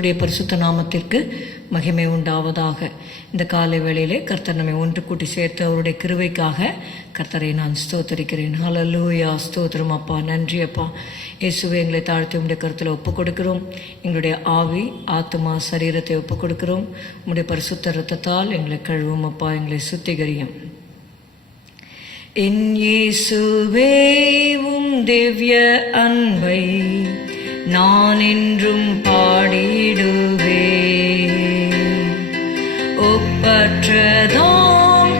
கர்த்தருடைய பரிசுத்த நாமத்திற்கு மகிமை உண்டாவதாக. இந்த காலை வேளையிலே கர்த்தர் நம்மை ஒன்று கூட்டி சேர்த்து அவருடைய கிருபைக்காக கர்த்தரை நான் ஸ்தோத்தரிக்கிறேன். ஹல்லேலூயா, ஸ்தோத்திரம் அப்பா, நன்றி அப்பா. இயேசுவே, எங்களை தாழ்த்தி உம்முடைய கருத்தில் ஒப்புக் கொடுக்கிறோம். எங்களுடைய ஆவி, ஆத்மா, சரீரத்தை ஒப்புக் கொடுக்கிறோம். உம்முடைய பரிசுத்த இரத்தத்தால் எங்களை கழுவும் அப்பா, எங்களை சுத்திகரியும். என் இயேசுவே, உம் திவ்ய அன்பை நான் என்றும் பாடிடுவே. ஒப்பற்றதாம்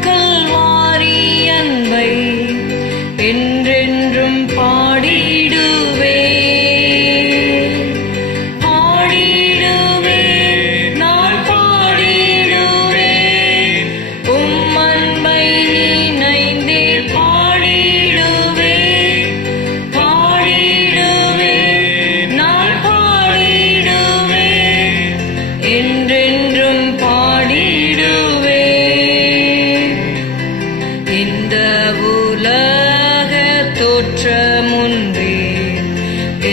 கல்வாரி அன்பை என்றென்றும் பாடிடுவே. பாடிடுவே, நான் பாடிடுவே. உம் அன்பை நினைந்தே பாடிடுவே. பாடிடுவே, நான் பாடிடுவே. என்றென்றும் பாடிடுவே. இந்த உலக தோற்ற முன்பே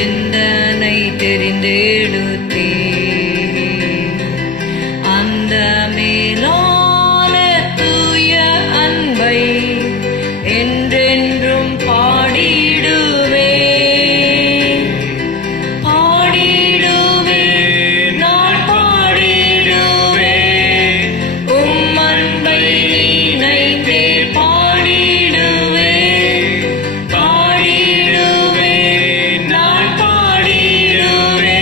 எந்தனை தெரிந்தெடுத்தே. அந்த மேலான தூய அன்பை என்றென்றும் பாடிடுவே. பாடிடுவே, நான் பாடிடுவே. உம் அன்பை நினைந்தே பாடிடுவே. பாடிடுவே, நான் பாடிடுவே.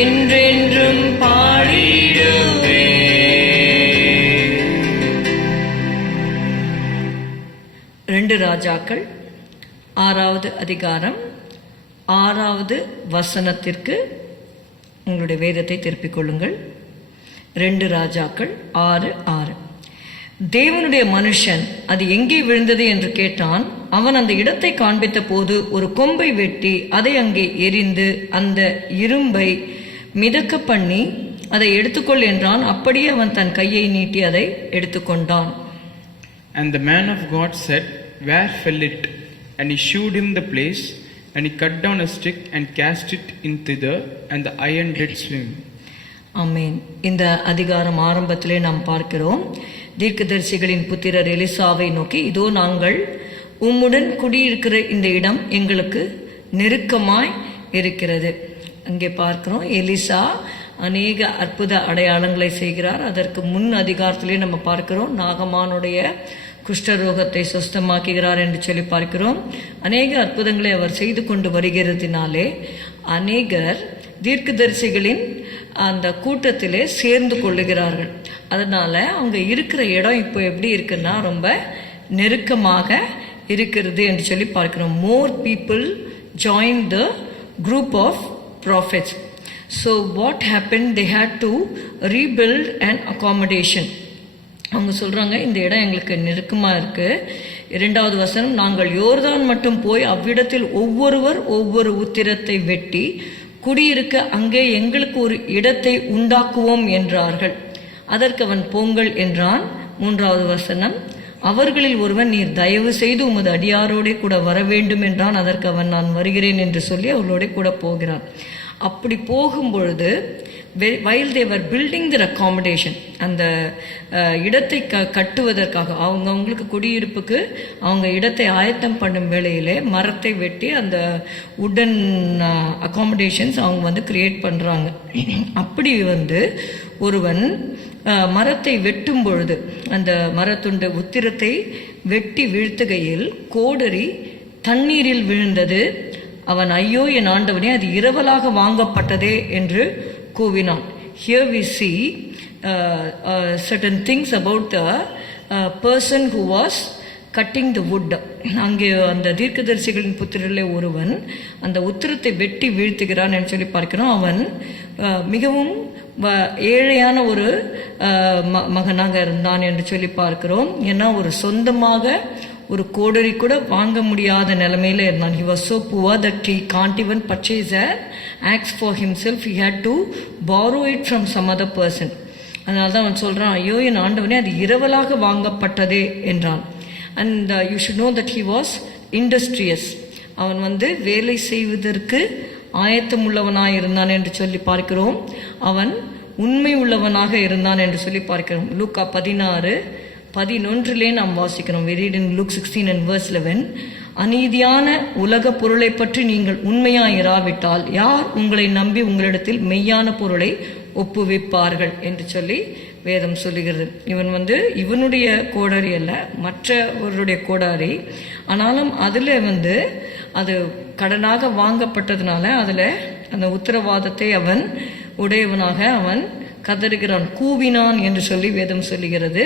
என்றென்றும் பாடிடுவே. 2 ராஜாக்கள் 6வது அதிகாரம் 6வது வசனத்திற்கு உங்களுடைய வேதத்தை திருப்பிக் கொள்ளுங்கள். 2 ராஜாக்கள் 6:6. தேவனுடைய மனுஷன் அது எங்கே விழுந்தது என்று கேட்டான். அவன் அந்த இடத்தை காண்பித்த போது ஒரு கொம்பை வெட்டி அதை அங்கே எரிந்து அந்த இரும்பை மிதக்க பண்ணி அதை எடுத்துக்கொள் என்றான். அப்படியே அவன் தன் கையை நீட்டி அதை எடுத்துக்கொண்டான். And the man of God said, Where fell it? And he shewed him the place, and he cut down a stick and cast it in thither, and the iron did swim. ஆமென். இந்த அதிகாரம் ஆரம்பத்திலே நாம் பார்க்கிறோம், தீர்க்கதரிசிகளின் புத்திரர் எலிசாவை நோக்கி, இதோ நாங்கள் உம்முடன் குடியிருக்கிற இந்த இடம் எங்களுக்கு நெருக்கமாய் இருக்கிறது. அங்கே பார்க்கிறோம், எலிசா அநேக அற்புத அடையாளங்களை செய்கிறார். அதற்கு முன் அதிகாரத்திலே நம்ம பார்க்கிறோம், நாகமானுடைய குஷ்டரோகத்தை சுஸ்தமாக்குகிறார் என்று சொல்லி பார்க்கிறோம். அநேக அற்புதங்களை அவர் செய்து கொண்டு வருகிறதினாலே அநேகர் தீர்க்கதரிசிகளின் அந்த கூட்டத்திலே சேர்ந்து கொள்ளுகிறார்கள். அதனால அவங்க இருக்கிற இடம் இப்போ எப்படி இருக்குன்னா ரொம்ப நெருக்கமாக இருக்கிறது என்று சொல்லி பார்க்கிறோம். More people join the group of profits. So what happen, they had to rebuild and accommodation. அவங்க சொல்கிறாங்க, இந்த இடம் எங்களுக்கு நெருக்கமாக இருக்குது. 2வது வசனம், நாங்கள் யோர்தான் மட்டும் போய் அவ்விடத்தில் ஒவ்வொருவர் ஒவ்வொரு உத்திரத்தை வெட்டி குடியிருக்க அங்கே எங்களுக்கு ஒரு இடத்தை உண்டாக்குவோம் என்றார்கள். அதற்கு அவன் போங்கள் என்றான். 3வது வசனம், அவர்களில் ஒருவன், நீர் தயவு செய்து உமது அடியாரோடே கூட வர வேண்டும் என்றான். அதற்கு அவன், நான் வருகிறேன் என்று சொல்லி அவர்களோட கூட போகிறான். அப்படி போகும்பொழுது while they were building their accommodation, அந்த இடத்தை கட்டுவதற்காக அவங்களுக்கு குடியிருப்புக்கு அவங்க இடத்தை ஆயத்தம் பண்ணும் வேளையிலே மரத்தை வெட்டி அந்த உடன் அகாமடேஷன்ஸ் அவங்க கிரியேட் பண்ணுறாங்க. அப்படி ஒருவன் மரத்தை வெட்டும் பொழுது அந்த மரத்துண்டு உத்திரத்தை வெட்டி வீழ்த்துகையில் கோடரி தண்ணீரில் விழுந்தது. அவன், ஐயோ என் ஆண்டவனே, அது இரவலாக வாங்கப்பட்டதே என்று கூவினான். Here we see certain things about the person who was cutting the wood. அங்கே அந்த தீர்க்கதரிசிகளின் புத்திரரிலே ஒருவன் அந்த உத்திரத்தை வெட்டி வீழ்த்துகிறான் என்று சொல்லி பார்க்கிறோம். அவன் மிகவும் ஏழையான ஒரு மகனாக இருந்தான் என்று சொல்லி பார்க்கிறோம். ஏன்னா ஒரு சொந்தமாக ஒரு கோடரி கூட வாங்க முடியாத நிலைமையில இருந்தான். He was so poor that he can't even purchase an axe for himself. He had to borrow it from some other person. அதனால தான் அவன் சொல்கிறான், ஐயோ என் ஆண்டவனே, அது இரவலாக வாங்கப்பட்டதே என்றான். And you should know that he was industrious. அவன் வேலை செய்வதற்கு ஆயத்தம் உள்ளவனாய் இருந்தான் என்று சொல்லி பார்க்கிறோம். அவன் உண்மை உள்ளவனாக இருந்தான் என்று சொல்லி பார்க்கிறோம். லூக்கா 16:11 நாம் வாசிக்கிறோம். We read in Luke 16 and verse 11. அநீதியான உலக பொருளை பற்றி நீங்கள் உண்மையாயிராவிட்டால் யார் உங்களை நம்பி உங்களிடத்தில் மெய்யான பொருளை ஒப்புவிப்பார்கள் என்று சொல்லி வேதம் சொல்லுகிறது. இவன் இவனுடைய கோடாரி அல்ல, மற்றவருடைய கோடாரி. ஆனாலும் அதில் அது கடனாக வாங்கப்பட்டதுனால அதில் அந்த உத்தரவாதத்தை அவன் உடையவனாக அவன் கதறுகிறான், கூவினான் என்று சொல்லி வேதம் சொல்லுகிறது.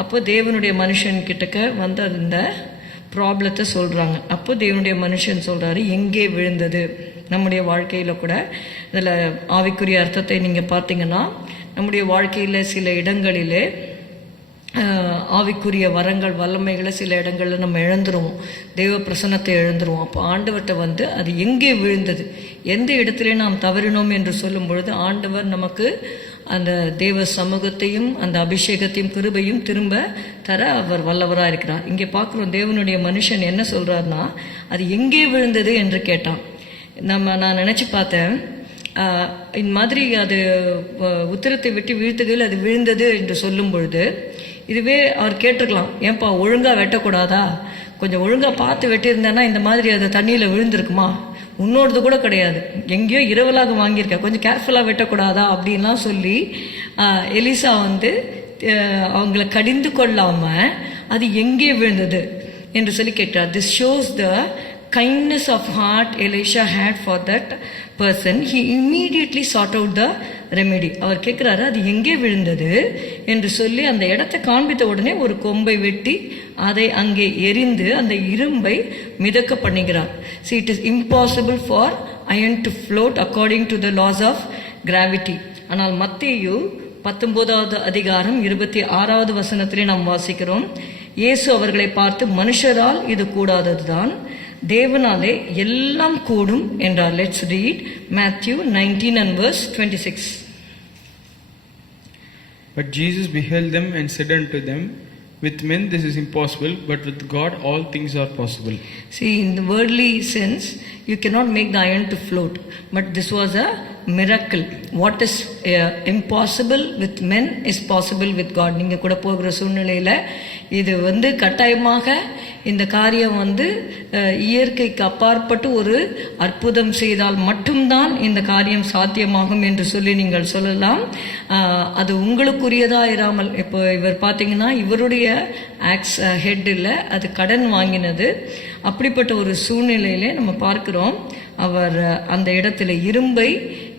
அப்போ தேவனுடைய மனுஷன் கிட்டக்க அந்த ப்ராப்ளத்தை சொல்கிறாங்க. அப்போ தேவனுடைய மனுஷன் சொல்கிறாரு, எங்கே விழுந்தது? நம்முடைய வாழ்க்கையில் கூட இதில் ஆவிக்குரிய அர்த்தத்தை நீங்கள் பார்த்தீங்கன்னா, நம்முடைய வாழ்க்கையில் சில இடங்களிலே ஆவிக்குரிய வரங்கள் வல்லமைகளை சில இடங்களில் நம்ம இழந்துருவோம், தெய்வ பிரசன்னத்தை இழந்துருவோம். அப்போ ஆண்டவர்கிட்ட அது எங்கே விழுந்தது, எந்த இடத்துல நாம் தவறினோம் என்று சொல்லும் பொழுது ஆண்டவர் நமக்கு அந்த தேவ சமூகத்தையும் அந்த அபிஷேகத்தையும் கிருபையும் திரும்ப தர அவர் வல்லவராக இருக்கிறார். இங்கே பார்க்குறோம் தேவனுடைய மனுஷன் என்ன சொல்கிறாருன்னா, அது எங்கே விழுந்தது என்று கேட்டான். நான் நினச்சி பார்த்தேன், இந்த மாதிரி அது உத்திரத்தை விட்டு வீழ்த்துகையில் அது விழுந்தது என்று சொல்லும் பொழுது இதுவே அவர் கேட்டிருக்கலாம், ஏன்பா ஒழுங்காக வெட்டக்கூடாதா, கொஞ்சம் ஒழுங்காக பார்த்து வெட்டியிருந்தேன்னா இந்த மாதிரி அது தண்ணியில் விழுந்திருக்குமா, உன்னோடது கூட கிடையாது, எங்கேயோ இரவலாக வாங்கியிருக்க, கொஞ்சம் கேர்ஃபுல்லாக வெட்டக்கூடாதா அப்படின்லாம் சொல்லி எலிசா அவங்கள கடிந்து கொள்ளாமல் அது எங்கே விழுந்தது என்று சொல்லி கேட்டார். This shows the kindness of heart Elisha had for that person. He immediately sought out the remedy. அவர் கேட்குறாரு, அது எங்கே விழுந்தது என்று சொல்லி அந்த இடத்தை காண்பித்த உடனே ஒரு கொம்பை வெட்டி அதை அங்கே எரிந்து அந்த இரும்பை மிதக்க பண்ணுகிறார். See, it is impossible for iron to float according to the laws of gravity. ஆனால் மத்தேயு 19வது அதிகாரம் 26வது வசனத்திலே நாம் வாசிக்கிறோம், இயேசு அவர்களை பார்த்து, மனுஷரால் இது கூடாததுதான், தேவனாலே எல்லாம் கூடும் என்றார். Let's read Matthew 19 and verse 26. But Jesus beheld them and said unto them, with men this is impossible, but with God all things are possible. See, in the worldly sense, you cannot make the iron to float, but this was a miracle. What is impossible with men is possible with God. நீங்க கூட போகிற சூழ்நிலையில இது கட்டாயமாக இந்த காரியம் இயற்கைக்கு அப்பாற்பட்டு ஒரு அற்புதம் செய்தால் மட்டும்தான் இந்த காரியம் சாத்தியமாகும் என்று சொல்லி நீங்கள் சொல்லலாம். அது உங்களுக்குரியதா இராமல், இப்போ இவர் பார்த்தீங்கன்னா இவருடைய ஆக்ஸ் ஹெட் இல்லை, அது கடன் வாங்கினது. அப்படிப்பட்ட ஒரு சூழ்நிலையிலே நம்ம பார்க்கிறோம், அவர் அந்த இடத்துல இரும்பை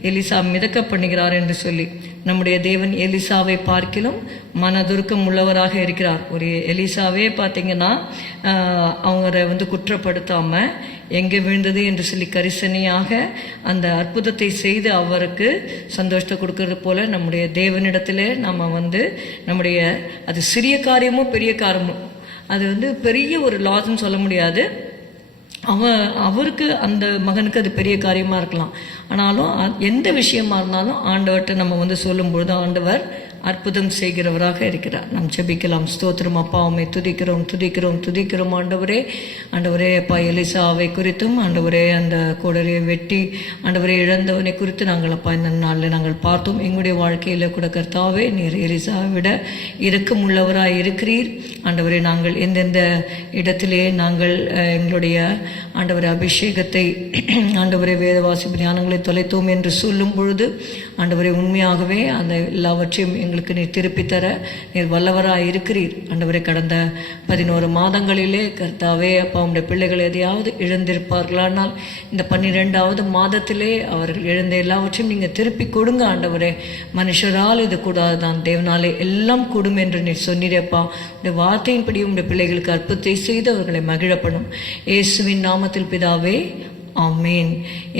எலிசா மிதக்க பண்ணுகிறார் என்று சொல்லி. நம்முடைய தேவன் எலிசாவை பார்க்கிலும் மனதுருக்கம் உள்ளவராக இருக்கிறார். ஒரு எலிசாவே பார்த்தீங்கன்னா அவரை குற்றப்படுத்தாம எங்கே விழுந்தது என்று சொல்லி கரிசனையாக அந்த அற்புதத்தை செய்து அவருக்கு சந்தோஷத்தை கொடுக்கறது போல நம்முடைய தேவனிடத்துல நம்ம நம்முடைய அது சிறிய காரியமோ பெரிய காரியமோ அது பெரிய ஒரு லாஸ்ன்னு சொல்ல முடியாது. அவருக்கு அந்த மகனுக்கு அது பெரிய காரியமாக இருக்கலாம். ஆனாலும் எந்த விஷயமா இருந்தாலும் ஆண்டவர்கிட்ட நம்ம சொல்லும்பொழுது ஆண்டவர் அற்புதம் செய்கிறவராக இருக்கிறார். நாம் ஜெபிக்கலாம். ஸ்தோத்திரம் அப்பா, உம்மை துதிக்கிறோம் துதிக்கிறோம் துதிக்கிறோம் ஆண்டவரே. ஆண்டவரே அப்பா, எலிசாவை குறித்தும் ஆண்டவரே அந்த கோடரியை வெட்டி ஆண்டவரே இழந்தவனை குறித்து நாங்கள் அப்பா இந்த நாளில் நாங்கள் பார்த்தோம். எங்களுடைய வாழ்க்கையில் கூட கர்த்தாவே நீர் எலிசாவை விட இரக்கம் உள்ளவராக இருக்கிறீர். ஆண்டவரே, நாங்கள் எந்தெந்த இடத்திலே நாங்கள் எங்களுடைய ஆண்டவரே அபிஷேகத்தை ஆண்டவரே வேதவாசி ஞானங்களை தொலைத்தோம் என்று சொல்லும் பொழுது ஆண்டவரே உண்மையாகவே அந்த எல்லாவற்றையும் எங்களுக்கு நீர் திருப்பி தர நீர் வல்லவராக இருக்கிறீர். ஆண்டவரே, கடந்த 11 மாதங்களிலே கர்த்தாவே அப்பா உங்களுடைய பிள்ளைகள் எதையாவது இழந்திருப்பார்களானால் இந்த 12வது மாதத்திலே அவர்கள் இழந்த எல்லாவற்றையும் நீங்கள் திருப்பி கொடுங்க ஆண்டவரே. மனுஷரால் இது கூடாது தான், தேவனாலே எல்லாம் கூடும் என்று நீர் சொன்னீரப்பா. உடைய வார்த்தையின்படி உங்களுடைய பிள்ளைகளுக்கு அற்புதத்தை செய்து அவர்களை மகிழப்படும். இயேசுவின் நாமத்தில் பிதாவே, ஆமேன்.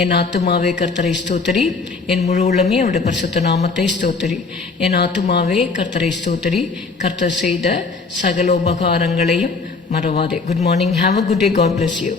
என் ஆத்துமாவே கர்த்தரை ஸ்தோத்திரி, என் முழு உள்ளமே அவருடைய பரிசுத்த நாமத்தை ஸ்தோத்திரி. என் ஆத்துமாவே கர்த்தரை ஸ்தோத்திரி, கர்த்தர் செய்த சகல உபகாரங்களையும் மறவாதே. Good morning. Have a good day. God bless you.